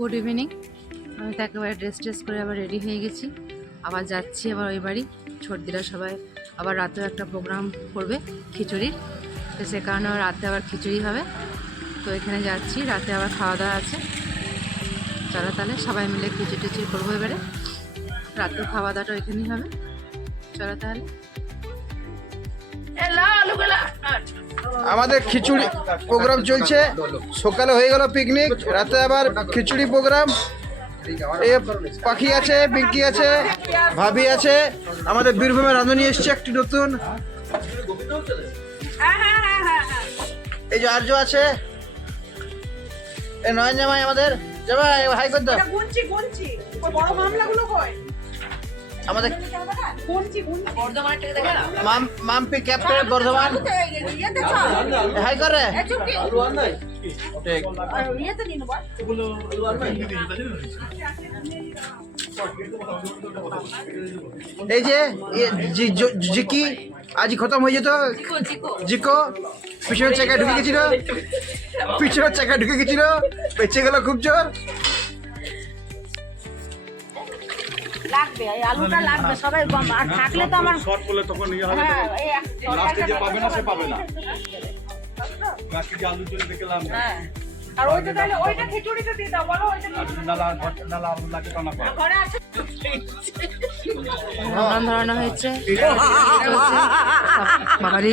Good evening. আমি তো একেবারে ড্রেস করে আবার রেডি হয়ে গেছি, আবার যাচ্ছি আবার ওই বাড়ি। ছোটদিরা সবাই আবার রাতেও একটা প্রোগ্রাম করবে খিচুড়ির, তো সে কারণে রাতে আবার খিচুড়ি হবে। তো এখানে যাচ্ছি, রাতে আবার খাওয়া দাওয়া আছে। চলো তাহলে সবাই মিলে খিচুড়ি করবো এবারে, রাতেও খাওয়া দাওয়াটা ওইখানেই হবে। চলো তাহলে। আমাদের খিচুড়ি প্রোগ্রাম চলছে, সকালে হয়ে গেল পিকনিক, রাতে আবার খিচুড়ি প্রোগ্রাম। এ পাখি আছে, পিঙ্কি আছে, ভাবি আছে, আমাদের বীরভূমের রাঁধুনি এসছে একটি নতুন, এই যে আর্য আছে, এই নয়ন জামাই আমাদের জামাই হাই করতে আমাদের মাম্পি ক্যাপ্টেন বর্ধমান হাই করে। এই যে জিকি আজ খতম হয়ে যেত, জিকো পিছনের চাকা ঢুকে গেছিল, বেঁচে গেল খুব জোর। লাগবে এই আলুটা লাগবে, সবাই আর থাকলে তো আমার শর্ট করলে তখন ইয়ে হবে, লাস্টে যে পাবে না সে পাবে না, বাকি যে আলু চলে দেখলাম। হ্যাঁ, আর ওইটা তাহলে ওইটা খিচুড়িতে দিয়ে দাও, বলো ওইটা নালা আলু লাগে তো না ঘরে আছে। নানান ধরনের হয়েছে। বাবারে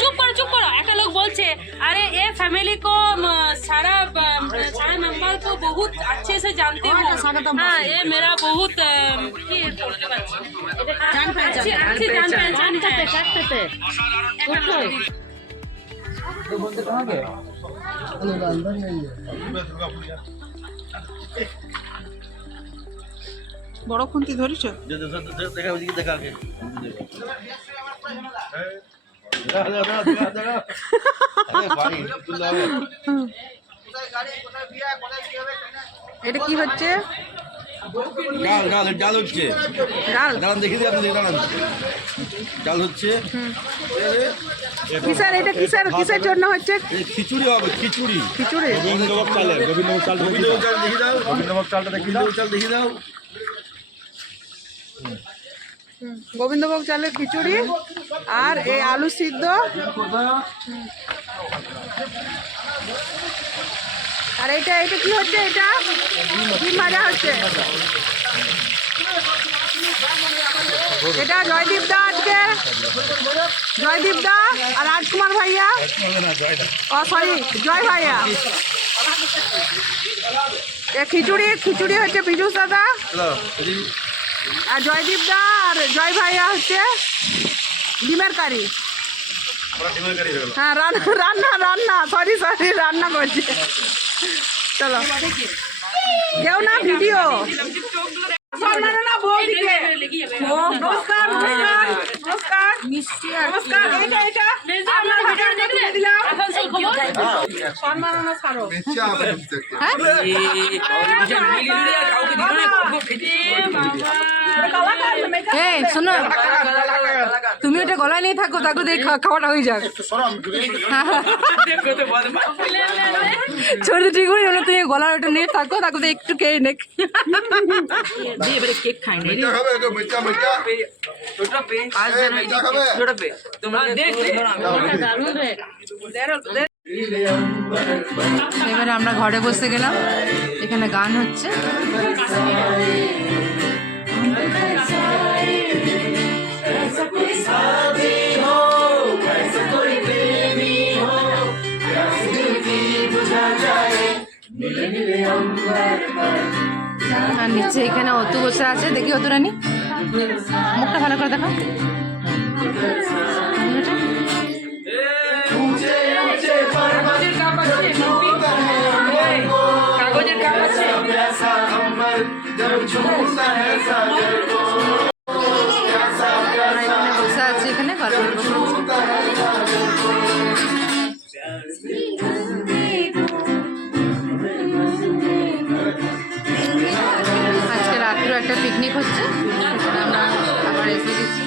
चुप करो। एक लोग बोलते अरे ये फैमिली को सारा मेंबर को बहुत अच्छे से जानते हो। हाँ, ये मेरा बहुत जान पहचान है। বড় খুন্তি ধরিস? এটা কি হচ্ছে? ডাল হচ্ছে, ডাল দেখি ডাল হচ্ছে। কিসের এটা, কিসের জন্য হচ্ছে? খিচুড়ি হবে, খিচুড়ি গোবিন্দভোগ চাল দেখি দাও, গোবিন্দভোগ চালটা দেখি দাও, দেখি দাও। গোবিন্দভোগ চালের খিচুড়ি আর এই আলু সিদ্ধ আর এটা কি হচ্ছে? এটা ডিম ভাজা হচ্ছে। এটা জয়দীপ দা, আজকে জয়দীপ দা আর রাজকুমার ভাইয়া, ও সরি জয় ভাইয়া। খিচুড়ি হচ্ছে পীযুষ দাদা আর জয়দীপ দা আর জয় ভাইয়া হচ্ছে ডিমের কারি। হ্যাঁ, রান্না সরি রান্না করছি। চলো কেউ না ভিডিও। শোনো, তুমি ওটা গলায় নিয়ে থাকো, তাকে দিয়ে খাওয়াটা হয়ে যাক। ছোট ঠিক করে তুমি গলার ওটা নিয়ে থাকো, তাকে একটু খেয়ে নে। এবারে কেক খাই না, এবারে আমরা ঘরে বসে গেলাম, এখানে গান হচ্ছে। নিচে এখানে অতু বসে আছে, দেখি অতু রানী মুখটা ভালো করে দেখো। বসে আছে এখানে আজকে রাত্রে একটা পিকনিক হচ্ছে, আমরা আবার এসে গেছি।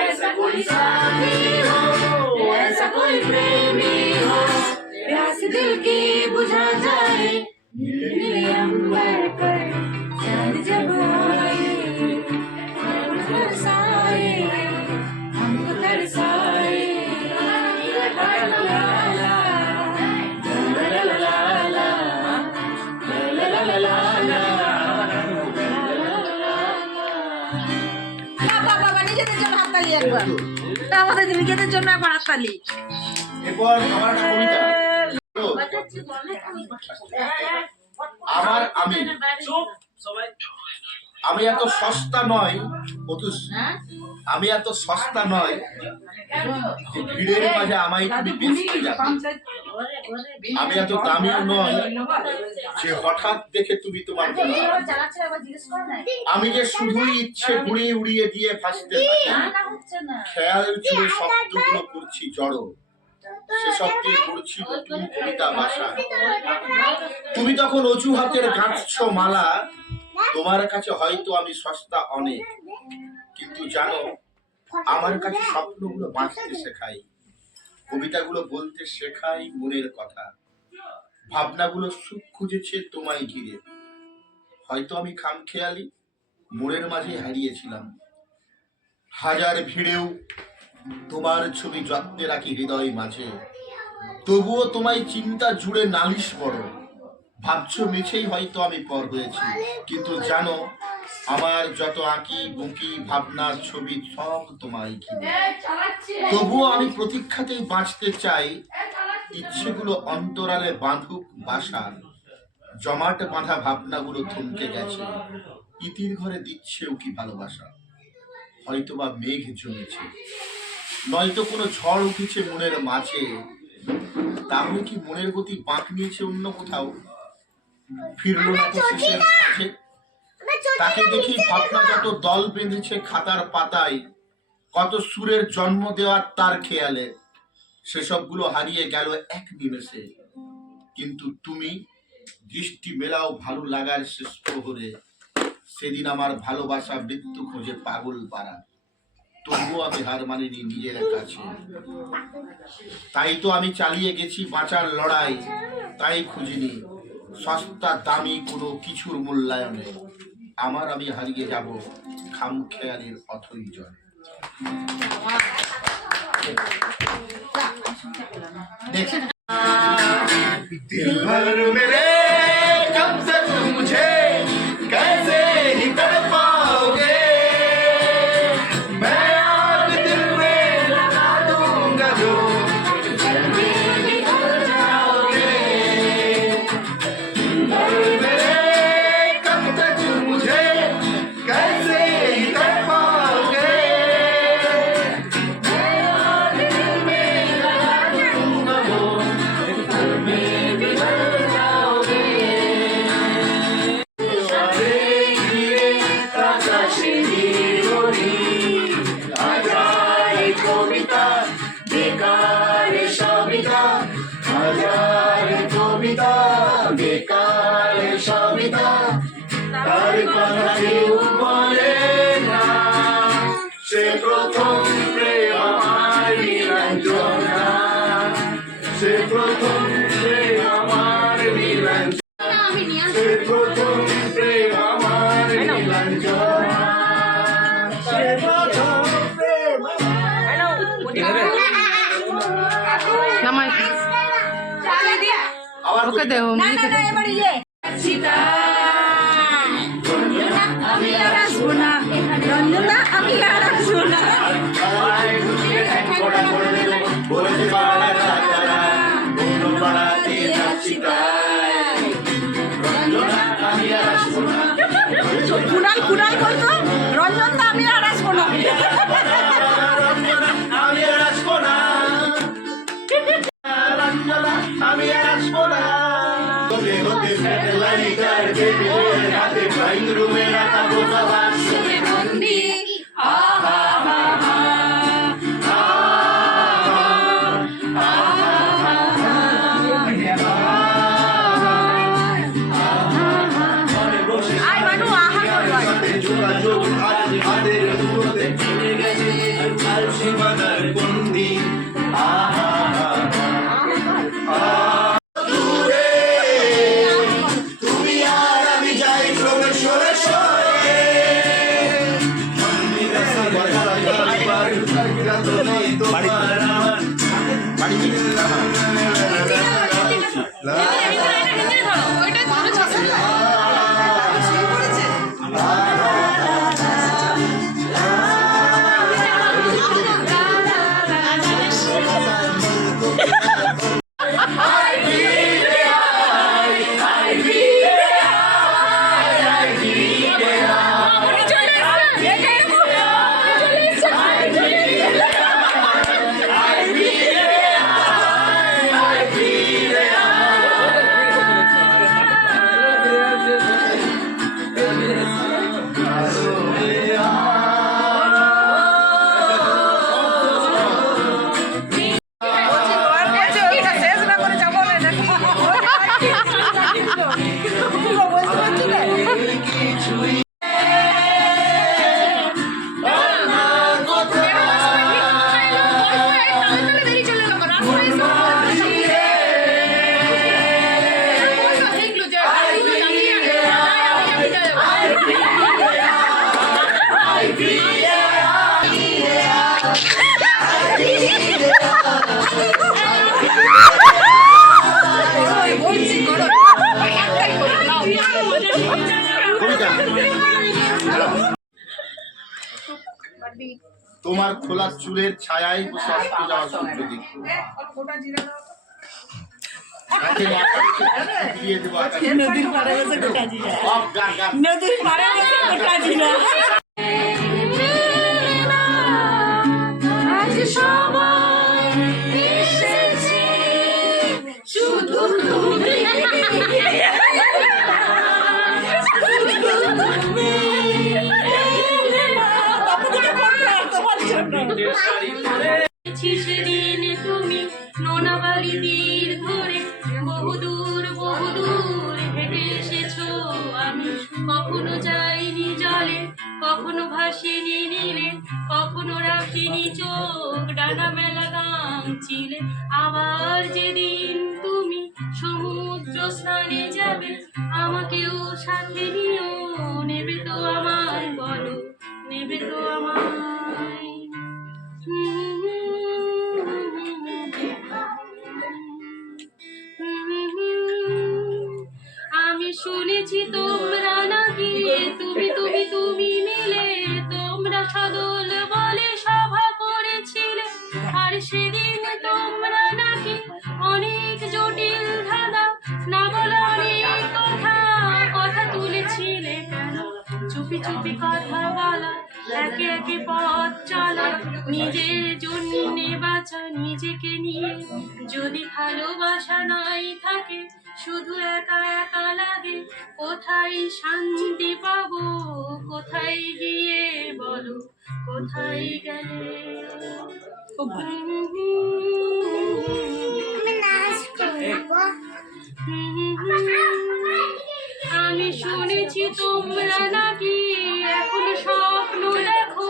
ऐसा कोई साथी हो, ऐसा कोई प्रेमी हो, प्यास दिल की बुझा जाए, नीले अंबर पर चांद जब आए, हम तरसाए, हमको तरसाए, ला ला ला ला, ला ला ला ला ला, ला ला ला ला ला। বাবা নিজেদের জন্য হাততালি একবার, আমাদের নিজেদের জন্য একবার হাততালি। এরপর আমার একটা কবিতা। আমার আমি আমি এত সস্তা নয় অতুস, আমি এত সস্তা নয় যে ভিড়ের মাঝে আমায় তুমি বেচতে যাবে। আমি এত দামিও নয় যে হঠাৎ দেখে তুমি তোমার গলা। আমি যে শুধুই ইচ্ছে ঘুরিয়ে উড়িয়ে দিয়ে ভাসতে থাকি, খেয়াল জুড়ে শব্দগুলো করছি জড়ো, সেসব দিয়ে করছি নতুন কবিতা ভাষা। তুমি তখন অজুহাতের গাঁথছো মালা, তোমার কাছে হয়তো আমি সস্তা অনেক, কিন্তু জানো আমার কাছে স্বপ্নগুলো বাঁচতে শেখাই, কবিতাগুলো বলতে শেখাই মনের কথা, ভাবনাগুলো সুখ খুঁজেছে তোমায় ঘিরে। হয়তো আমি খামখেয়ালি মনের মাঝে হারিয়েছিলাম, হাজার ভিড়েও তোমার ছবি যত্নে রাখি হৃদয় মাঝে। তবুও তোমায় চিন্তা জুড়ে নালিশ করো, ভাবছো মিছেই হয়তো আমি পর হয়েছি, কিন্তু জানো আমার যত আঁকি বুকি ভাবনার ছবি সব তোমায় ঘিরে। তবুও আমি প্রতীক্ষাতেই বাঁচতে চাই, ইচ্ছেগুলো অন্তরালে বাঁধুক বাসা। জমাট বাঁধা ভাবনাগুলো থমকে গেছে, ইতির ঘরে দিচ্ছেও কি ভালোবাসা। হয়তোবা মেঘ জমেছে, নয়তো কোনো ঝড় উঠেছে মনের মাঝে, তাহলে কি মনের গতি বাঁক নিয়েছে অন্য কোথাও, ফিরলো না তো শেষের মাঝে। তাকে দেখি ভাবনা যত দল বেঁধেছে খাতার পাতায়, কত সুরের জন্ম দেওয়ার তার খেয়ালে, সেসবগুলো হারিয়ে গেল এক নিমেষে। কিন্তু তুমি দৃষ্টি মেলাও ভালো লাগার শেষ প্রহরে, সেদিন আমার ভালোবাসা মৃত্যু খোঁজে পাগল পাড়া। তবুও আমি হার মানিনি নিজের কাছে, তাই তো আমি চালিয়ে গেছি বাঁচার লড়াই। তাই খুঁজিনি সস্তা দামি কোনো কিছুর মূল্যায়নে, আমার আমি হারিয়ে যাব খামখেয়ালির অথই জলে। दिल भर मेरे कब से तुम मुझे कैसे ही तड़पाओगे, मैं आग दिल में लगा दूंगा जो जल्दी निकल जाओगे। दिल भर मेरे कब से तुम मुझे कैसे ही तड़पाओगे, मैं आग दिल में लगा दूंगा जो বেকার সবিতা, তার কথা কেউ বলে না, সে প্রথম প্রেম আমার নীলাঞ্জনা, সে প্রথম প্রেম আমার নীলাঞ্জনা, সে প্রথম প্রেম আমার নীলাঞ্জনা, সে প্রথম প্রেম ওকে দে সীতা আমি আর আসবো না, রঞ্জনা আমি আর আসবো না, কুনাল কুনাল বলতো রঞ্জনদা আমি আর আসবো না, আমি আর আসবো না, আমি আর আসবো না। হতে হতে স্যাটেলাইটার বেবিদের হাতে ড্রয়িং রুমে রাখা দূতাবাস বন্দি আহা হা হা যোগাযোগ হাতে হাতে তোমার খোলা চুলের ছায়ায় বসে অস্ত যাওয়া সূর্য দেখবো। কাছে মাথা রেখে ফিরিয়ে দেবো আকাশে। অফ, গান, গান। আজ সবাই এসেছে শুধু তুমি সেদিন তুমি নোনাবাড়ি তীর ধরে বহুদূর বহুদূর হেঁটে এসেছো। আমি কখনো যাইনি জলে, কখনো ভাসিনি নীলে, কখনো রাখিনি চোখ ডানা মেলা গান ছিলে। আবার যেদিন তুমি সমুদ্র স্নানে যাবে, আমাকেও সাথে নিও, নেবে তো আমায় বলো, নেবে তো আমায়। আমি শুনেছি তোমরা নাকি তুমি তুমি তুমি মিলে তোমরা সদল বলে সভা করেছিলে, আর সেদিন তোমরা নাকি অনেক জটিল ধাঁধা না বলা অনেক কথা কথা তুলেছিলে। কেন চুপি চুপি কথা বলা, একে একে পথ চলা, নিজের জন্যে বাঁচা নিজেকে নিয়ে। যদি ভালোবাসা নাই থাকে, শুধু একা একা লাগে, কোথায় শান্তি পাবো, কোথায় গিয়ে বলো, কোথায় গেলে। আমি শুনেছি তোমরা নাকি এখনো স্বপ্ন দেখো,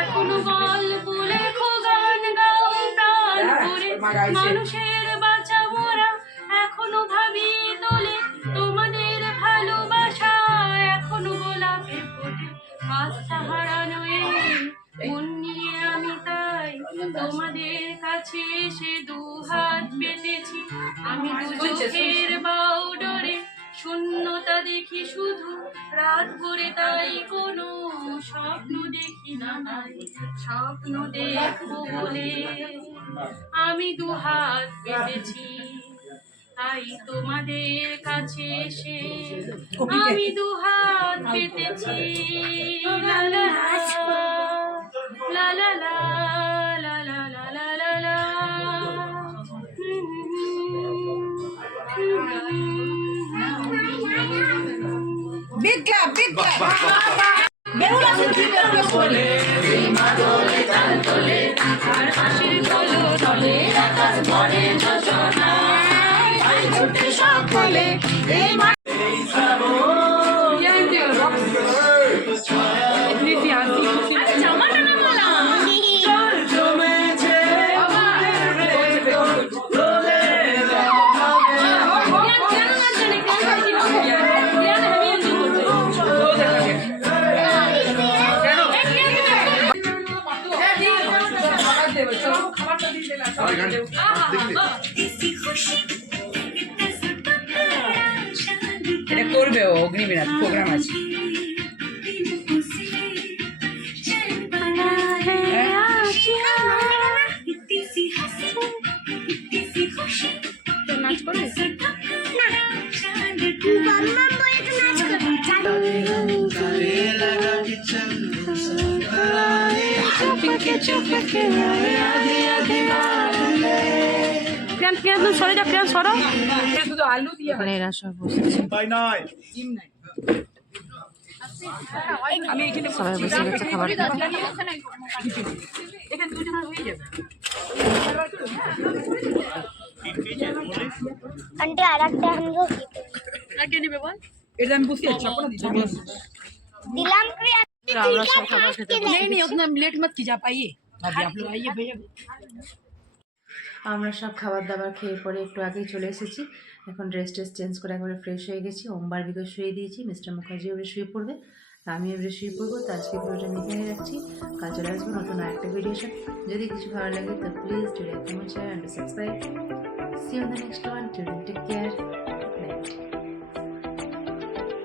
এখনো গল্প লেখো, গান গাও প্রাণ ভরে, মানুষের বাঁচা মোরা এখনো ভাবিয়ে তোলে তোমাদের ভালোবাসা, এখনো গোলাপে ফোটে আস্থা হারানো এই মন নিয়ে। আমি তাই তোমাদের কাছে এসে দুহাত পেতেছি, আমি দু চোখের বাউডরে শূন্যতা দেখি শুধু রাত ভরে, তাই কোনো স্বপ্ন দেখি না, নাই স্বপ্ন দেখবো বলে আমি দুহাত পেতেছি। তাই তোমাদের কাছে এসে আমি দুহাত পেতেছি। লা লা লা লা লা লা লা লা লা লা লা। Big clap, big clap. আর হাসির ঢোলো ঢলে আকাশ ভরে যোজনায়, আই ছুটে সকলে এই জামাটা না বললাম এটা করবে ও অগ্নিবীণা প্রোগ্রাম আছে। সরে যা প্রিয়ান, সরো। শুধু আলু দিয়ে এখানে এরা সব বসেছে, তাই নয়। ডিম নাই। আমি এখানে সবাই বসে গেছে খাবার খেতে। এখানে দুজন হয়ে যাবে। आंटी आरकते हम लोग আগে নেবে বল। এটা আমি বুঝতে পারছি আপনারা দিলাম তো আমরা সব খাবার খেতে বসে नहीं नहीं গেছি। उतना लेट मत कीजिए, आप आइए अभी आप लोग आइए भैया। আমরা সব খাবার দাবার খেয়ে পরে একটু আগেই চলে এসেছি। এখন ড্রেস চেঞ্জ করে একবারে ফ্রেশ হয়ে গেছি। ওমবার বিকে শুয়ে দিয়েছি, মিস্টার মুখার্জি এবারে শুয়ে পড়বে, আমি এবারে শুয়ে পড়বো। তো আজকে ভিডিওটা আমি এখানে রাখছি, কাল চলে আসবো নতুন আরেকটা ভিডিও সাথে। যদি কিছু ভালো লাগে তো please do like, comment, share and subscribe. See you in the next one.